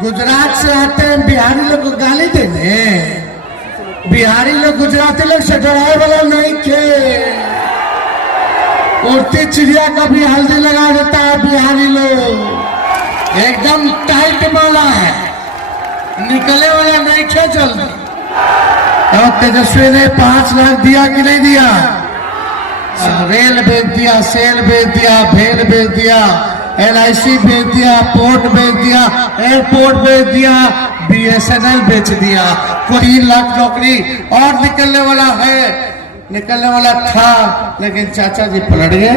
गुजरात से आते हैं बिहारी लोग को गाली देने। बिहारी लोग गुजराती लोग से डराए वाला नहीं थे। उड़ती चिड़िया का भी हल्दी लगा देता है बिहारी लोग। एकदम टाइट माला है, निकले वाला नहीं थे जल्दी। और तेजस्वी ने 5 लाख दिया कि नहीं दिया? रेल बेच दिया, सेल बेच दिया, भेल बेच दिया, LIC बेच दिया, पोर्ट बेच दिया, एयरपोर्ट बेच दिया, BSNL बेच दिया। 3 लाख नौकरी और निकलने वाला है, निकलने वाला था, लेकिन चाचा जी पलट गए।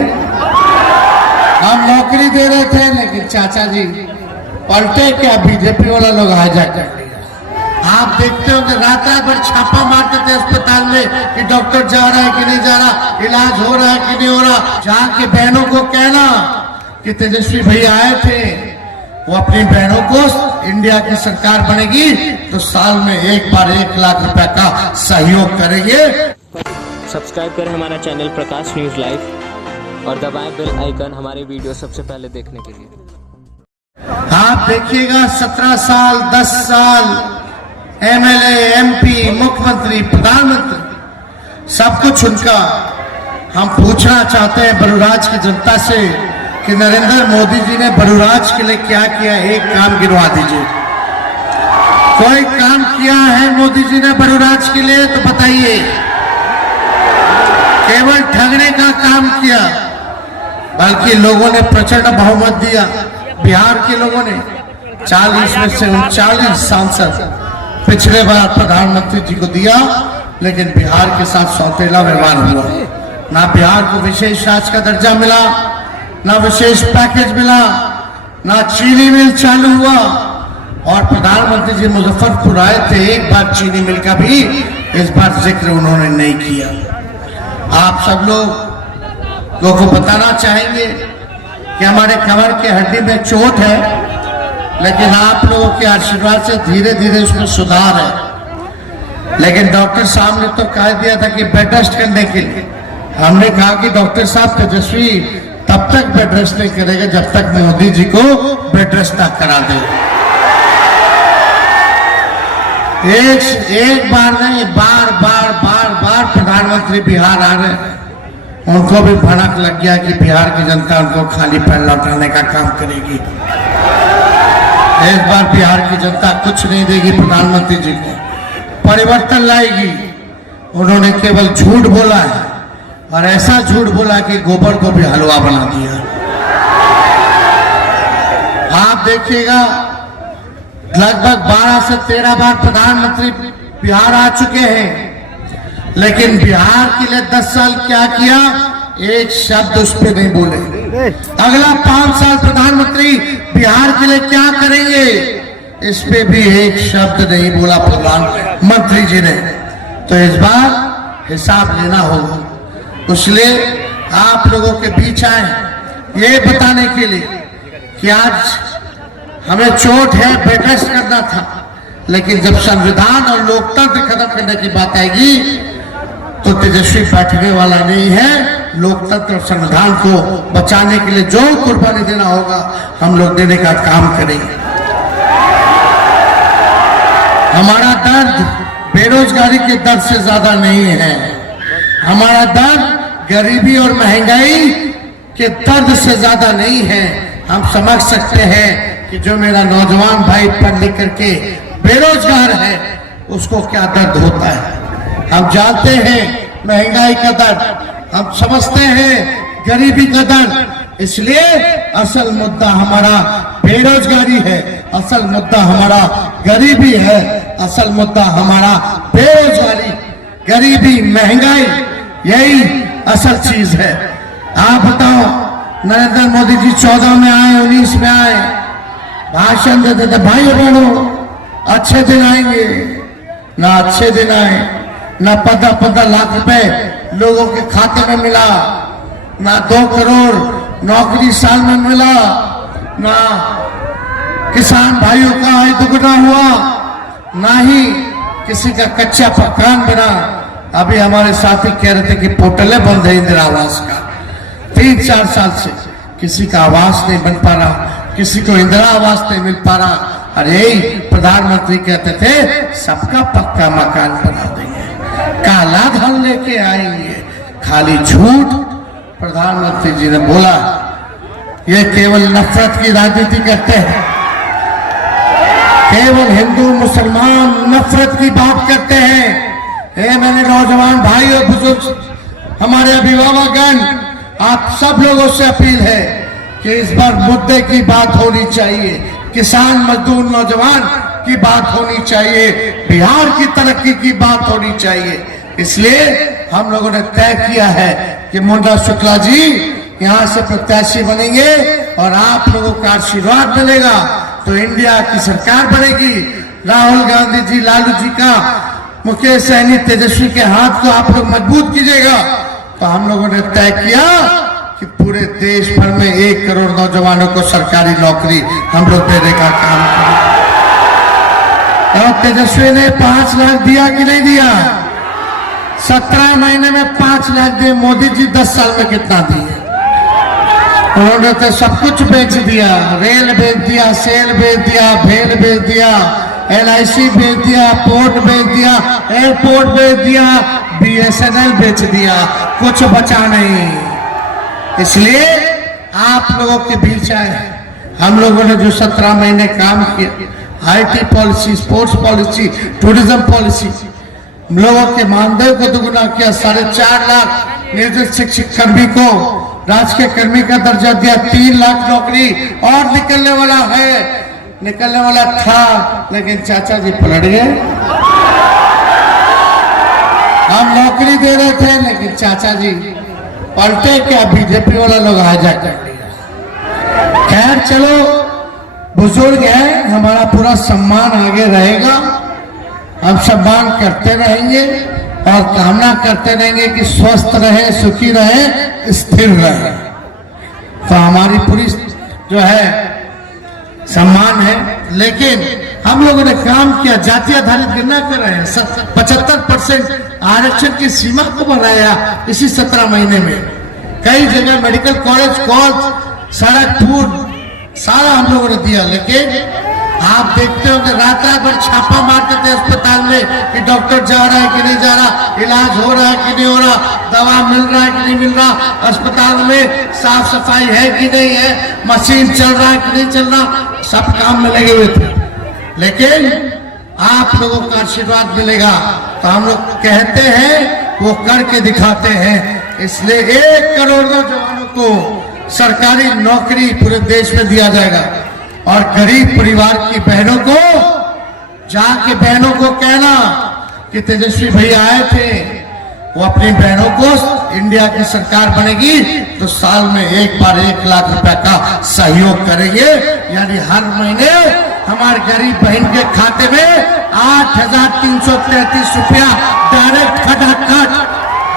हम नौकरी दे रहे थे लेकिन चाचा जी पलटे, क्या बीजेपी वाला लोग हाईजैक कर लिया। आप देखते हो कि रात भर छापा मारते थे अस्पताल में कि डॉक्टर जा रहा है कि नहीं जा रहा, इलाज हो रहा है कि नहीं हो रहा। जहाँ की बहनों को कहना कि तेजस्वी भैया आए थे, वो अपनी बहनों को इंडिया की सरकार बनेगी तो साल में एक बार 1 लाख रुपए का सहयोग करेंगे। सब्सक्राइब करें हमारा चैनल प्रकाश न्यूज लाइव और दबाएं बेल आइकन हमारे वीडियो सबसे पहले देखने के लिए। आप देखिएगा 17 साल 10 साल MLA, MP, मुख्यमंत्री, प्रधानमंत्री, सब कुछ उनका। हम पूछना चाहते हैं बरूराज की जनता से कि नरेंद्र मोदी जी ने बरूराज के लिए क्या किया? एक काम गिनवा दीजिए। कोई काम किया है मोदी जी ने बरूराज के लिए तो बताइए। केवल ठगने का काम किया, बल्कि लोगों ने प्रचंड बहुमत दिया। बिहार के लोगों ने 40 में से 39 सांसद पिछले बार प्रधानमंत्री जी को दिया, लेकिन बिहार के साथ सौतेला व्यवहार हुआ। ना बिहार को विशेष राज्य का दर्जा मिला, ना विशेष पैकेज मिला, ना चीनी मिल चालू हुआ। और प्रधानमंत्री जी मुजफ्फरपुर आए थे, एक बार चीनी मिल का भी इस बार जिक्र उन्होंने नहीं किया। आप सब लोगों को बताना चाहेंगे कि हमारे कमर के हड्डी में चोट है, लेकिन आप लोगों के आशीर्वाद से धीरे धीरे उसमें सुधार है। लेकिन डॉक्टर साहब ने तो कह दिया था कि बेड रेस्ट करने के लिए। हमने कहा कि डॉक्टर साहब तेजस्वी तब तक बेड रेस्ट नहीं करेगा जब तक मोदी जी को बेड रेस्ट ना करा दे। एक बार नहीं, बार बार बार बार प्रधानमंत्री बिहार आ रहे। उनको भी भनक लग गया कि बिहार की जनता उनको खाली पैर लौटाने का काम करेगी। इस बार बिहार की जनता कुछ नहीं देगी प्रधानमंत्री जी को, परिवर्तन लाएगी। उन्होंने केवल झूठ बोला है, और ऐसा झूठ बोला कि गोबर को भी हलवा बना दिया। आप देखिएगा लगभग 12 से 13 बार प्रधानमंत्री बिहार आ चुके हैं, लेकिन बिहार के लिए 10 साल क्या किया, एक शब्द उस पर नहीं बोले। अगला 5 साल प्रधानमंत्री बिहार के लिए क्या करेंगे, इस पे भी एक शब्द नहीं बोला प्रधानमंत्री जी ने। तो इस बार हिसाब लेना होगा। इसलिए आप लोगों के बीच आए ये बताने के लिए कि आज हमें चोट है, बेड रेस्ट करना था, लेकिन जब संविधान और लोकतंत्र खत्म करने की बात आएगी तो तेजस्वी बैठने वाला नहीं है। लोकतंत्र और संविधान को बचाने के लिए जो कुर्बानी देना होगा हम लोग देने का काम करेंगे। हमारा दर्द बेरोजगारी के दर्द से ज्यादा नहीं है। हमारा दर्द गरीबी और महंगाई के दर्द से ज्यादा नहीं है। हम समझ सकते हैं कि जो मेरा नौजवान भाई पढ़ लिख करके बेरोजगार है उसको क्या दर्द होता है। हम जानते हैं महंगाई का दर्द, हम समझते हैं गरीबी का दर्द। इसलिए असल मुद्दा हमारा बेरोजगारी है, असल मुद्दा हमारा गरीबी है, असल मुद्दा हमारा बेरोजगारी, गरीबी, महंगाई, यही असल चीज है। आप बताओ, नरेंद्र मोदी जी 14 में आए, 19 में आए, भाषण देते थे भाई बहनों अच्छे दिन आएंगे, ना अच्छे दिन आए, ना 15-15 लाख रुपए लोगों के खाते में मिला, ना 2 करोड़ नौकरी साल में मिला, ना किसान भाइयों का आय दुगना हुआ, ना ही किसी का कच्चा मकान बना। अभी हमारे साथी कह रहे थे कि पोर्टलें बंद है इंदिरा आवास का। 3-4 साल से किसी का आवास नहीं बन पा रहा, किसी को इंदिरा आवास नहीं मिल पा रहा। अरे प्रधानमंत्री कहते थे सबका पक्का मकान बना देंगे, काला धन लेके आएंगे, खाली झूठ। प्रधानमंत्री जी ने बोला ये केवल नफरत की राजनीति करते हैं, केवल हिंदू मुसलमान नफरत की बात करते हैं। मेरे नौजवान भाई और बुजुर्ग, हमारे अभिभावकगण, आप सब लोगों से अपील है कि इस बार मुद्दे की बात होनी चाहिए, किसान मजदूर नौजवान की बात होनी चाहिए, बिहार की तरक्की की बात होनी चाहिए। इसलिए हम लोगों ने तय किया है कि मुंडा शुक्ला जी यहाँ से प्रत्याशी बनेंगे और आप लोगों का आशीर्वाद मिलेगा तो इंडिया की सरकार बनेगी। राहुल गांधी जी, लालू जी का, मुकेश सहनी, तेजस्वी के हाथ को आप लोग मजबूत कीजिएगा। तो हम लोगों ने तय किया कि पूरे देश भर में 1 करोड़ नौजवानों को सरकारी नौकरी हम लोग देने का काम करें। और तेजस्वी ने 5 लाख दिया कि नहीं दिया? 17 महीने में 5 लाख दिए। मोदी जी 10 साल में कितना दिए? उन्होंने तो सब कुछ बेच दिया, रेल बेच दिया, सेल बेच दिया, भेल बेच दिया, LIC बेच दिया, पोर्ट बेच दिया, एयरपोर्ट बेच दिया, BSNL बेच दिया, कुछ बचा नहीं। इसलिए आप लोगों के बीच आए, हम लोगों ने जो 17 महीने काम किया, IT policy, sports policy, tourism policy, लोगों के मानदेय को दुगुना किया, 4.5 लाख नियोजित शिक्षक कर्मी को राजकीय कर्मी का दर्जा दिया, 3 लाख नौकरी और निकलने वाला है, निकलने वाला था, लेकिन चाचा जी पलट गए। हम नौकरी दे रहे थे लेकिन चाचा जी पलटे, क्या बीजेपी वाला लोग हाईजैक कर लिया। खैर चलो, बुजुर्ग है, हमारा पूरा सम्मान आगे रहेगा, हम सम्मान करते रहेंगे और कामना करते रहेंगे कि स्वस्थ रहे, सुखी रहे, स्थिर रहे। तो हमारी पूरी जो है सम्मान है। लेकिन हम लोगों ने काम किया, जाति आधारित गणना कर रहे हैं, 75% आरक्षण की सीमा को बढ़ाया इसी 17 महीने में। कई जगह मेडिकल कॉलेज, सड़क, फूड सारा हम लोगों ने दिया। लेकिन आप देखते हो कि रात भर छापा मारते थे अस्पताल में कि डॉक्टर जा रहा है कि नहीं जा रहा, इलाज हो रहा है कि नहीं हो रहा, दवा मिल रहा है कि नहीं मिल रहा, अस्पताल में साफ सफाई है कि नहीं है, मशीन चल रहा है कि नहीं चल रहा, सब काम में लगे हुए थे। लेकिन आप लोगों का आशीर्वाद मिलेगा तो हम लोग कहते हैं वो करके दिखाते हैं। इसलिए 1 करोड़ नौजवानों को सरकारी नौकरी पूरे देश में दिया जाएगा। और गरीब परिवार की बहनों को, जाके बहनों को कहना कि तेजस्वी भैया आए थे, वो अपनी बहनों को, इंडिया की सरकार बनेगी तो साल में एक बार 1 लाख रुपए का सहयोग करेंगे। यानी हर महीने हमारे गरीब बहन के खाते में 8,333 रुपया डायरेक्ट खटाखट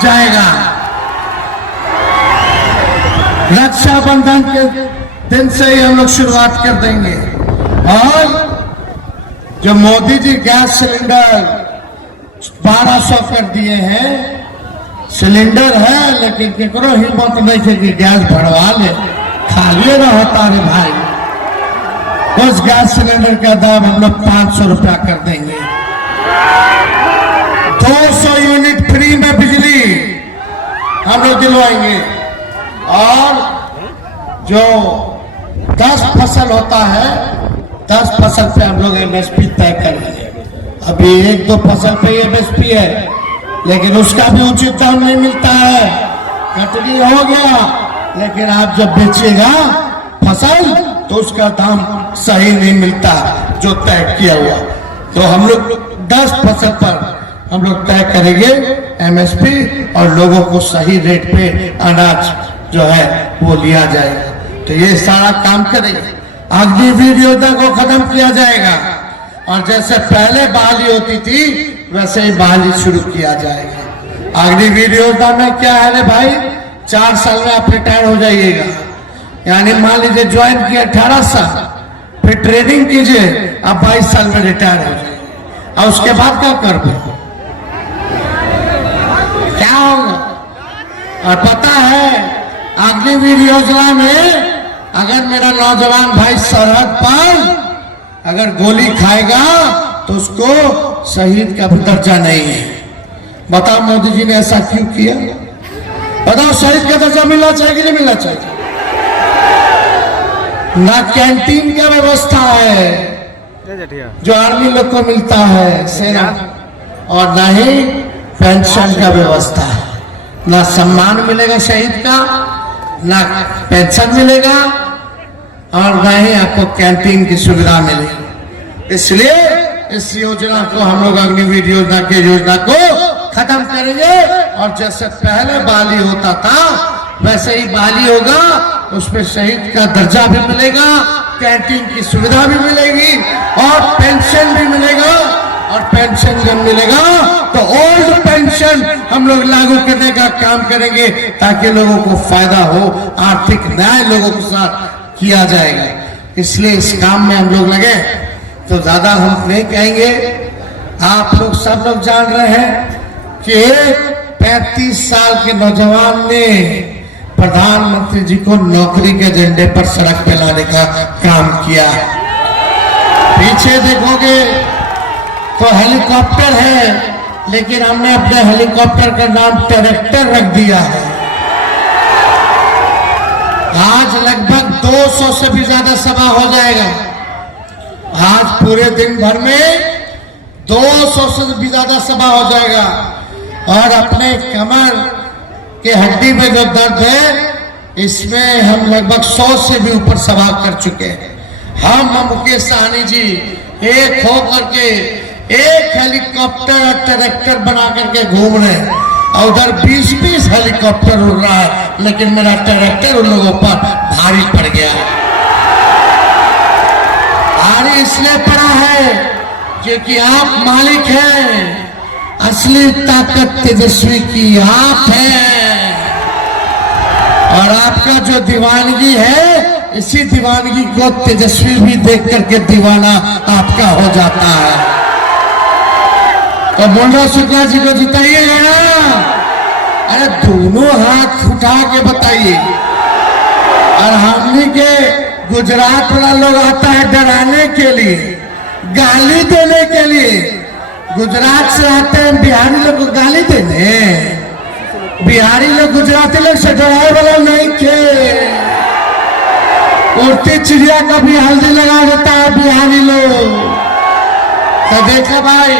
जाएगा। रक्षाबंधन के दिन से ही हम लोग शुरुआत कर देंगे। और जो मोदी जी गैस सिलेंडर 1200 कर दिए हैं, सिलेंडर है लेकिन केकरो हिम्मत नहीं है कि गैस भरवा ले, खाली ना होता रे भाई। उस गैस सिलेंडर का दाम हम लोग 500 रुपया कर देंगे। 200 यूनिट फ्री में बिजली हम लोग दिलवाएंगे। और जो 10 फसल होता है, 10 फसल पे हम लोग MSP तय करेंगे। अभी 1-2 फसल पे MSP है लेकिन उसका भी उचित दाम नहीं मिलता है, कटनी हो गया, लेकिन आप जब बेचिएगा फसल तो उसका दाम सही नहीं मिलता जो तय किया हुआ। तो हम लोग 10 फसल पर हम लोग तय करेंगे MSP और लोगों को सही रेट पे अनाज जो है वो लिया जाएगा। तो ये सारा काम करेंगे। अग्निवीर योजना को खत्म किया जाएगा और जैसे पहले बहाली होती थी वैसे ही बहाली शुरू किया जाएगा। अग्निवीर योजना में क्या है रे भाई, 4 साल में आप रिटायर हो जाइएगा। यानी मान लीजिए ज्वाइन किया 18 साल, फिर ट्रेनिंग कीजिए, आप 22 साल में रिटायर हो जाइए। और उसके बाद क्या कर दो, क्या होगा? और पता है अग्निवीर योजना में अगर मेरा नौजवान भाई सरहद पर अगर गोली खाएगा तो उसको शहीद का भी दर्जा नहीं है। बताओ मोदी जी ने ऐसा क्यों किया? बताओ शहीद का दर्जा मिलना चाहिए कि नहीं मिलना चाहिए? ना कैंटीन का व्यवस्था है जो आर्मी लोग को मिलता है, सेना, और ना ही पेंशन का व्यवस्था है। ना सम्मान मिलेगा शहीद का, ना पेंशन मिलेगा, और ना ही आपको कैंटीन की सुविधा मिलेगी। इसलिए इस योजना को हम लोग अग्निवीर योजना की योजना को खत्म करेंगे, और जैसे पहले बहाली होता था वैसे ही बहाली होगा। उसमें शहीद का दर्जा भी मिलेगा, कैंटीन की सुविधा भी मिलेगी, और पेंशन भी मिलेगा। और पेंशन जब मिलेगा तो ओल्ड पेंशन हम लोग लागू करने का काम करेंगे, ताकि लोगों को फायदा हो, आर्थिक न्याय लोगों के साथ किया जाएगा। इसलिए इस काम में हम लोग लगे, तो ज्यादा हम नहीं कहेंगे। आप लोग सब लोग जान रहे हैं कि 35 साल के नौजवान ने प्रधानमंत्री जी को नौकरी के एजेंडे पर सड़क पे लाने का काम किया। पीछे देखोगे तो हेलीकॉप्टर है, लेकिन हमने अपने हेलीकॉप्टर का नाम ट्रैक्टर रख दिया है। आज लगभग 200 से भी ज्यादा सभा हो जाएगा। आज पूरे दिन भर में 200 से भी ज्यादा सभा हो जाएगा। और अपने कमर के हड्डी में जो दर्द है, इसमें हम लगभग 100 से भी ऊपर सभा कर चुके हैं। हम मुकेश सहनी जी एक हो करके एक हेलीकॉप्टर और ट्रैक्टर बना करके घूम रहे हैं, और उधर 20-20 हेलीकॉप्टर उड़ रहा है, लेकिन मेरा ट्रैक्टर उन लोगों पर भारी पड़ गया। भारी इसलिए पड़ा है क्योंकि आप मालिक हैं। असली ताकत तेजस्वी की आप हैं, और आपका जो दीवानगी है, इसी दीवानगी को तेजस्वी भी देख करके दीवाना आपका हो जाता है। तो मुंडा शुक्ला जी को जिताइएगा ना? अरे दोनों हाथ उठा के बताइए। और हमने के गुजरात वाला लोग आता है डराने के लिए, गाली देने के लिए। गुजरात से आते हैं बिहारी लोग को गाली देने। बिहारी लोग गुजराती लोग से डराए वाला नहीं थे। उड़ती चिड़िया का भी हल्दी लगा देता है बिहारी लोग। तो देखा भाई,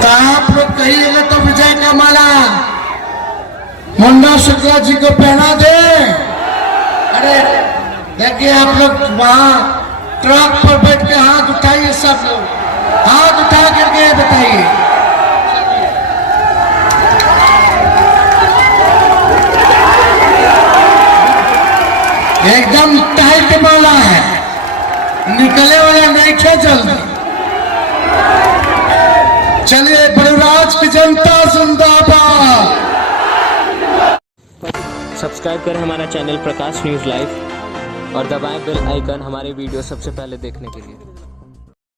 तो आप लोग कहिएगा तो विजय का माला मुंडा शुक्ला जी को पहना दे। अरे देखिए आप लोग वहां ट्रक पर बैठ के हाथ उठाइए, सब लोग हाथ उठा करके बताइए। एकदम टाइट माला है, निकले वाला नहीं खे जल्दी। चलिए, बड़राज की जनता जिंदाबाद। सब्सक्राइब करें हमारा चैनल प्रकाश न्यूज़ लाइव और दबाएं बेल आइकन हमारे वीडियो सबसे पहले देखने के लिए।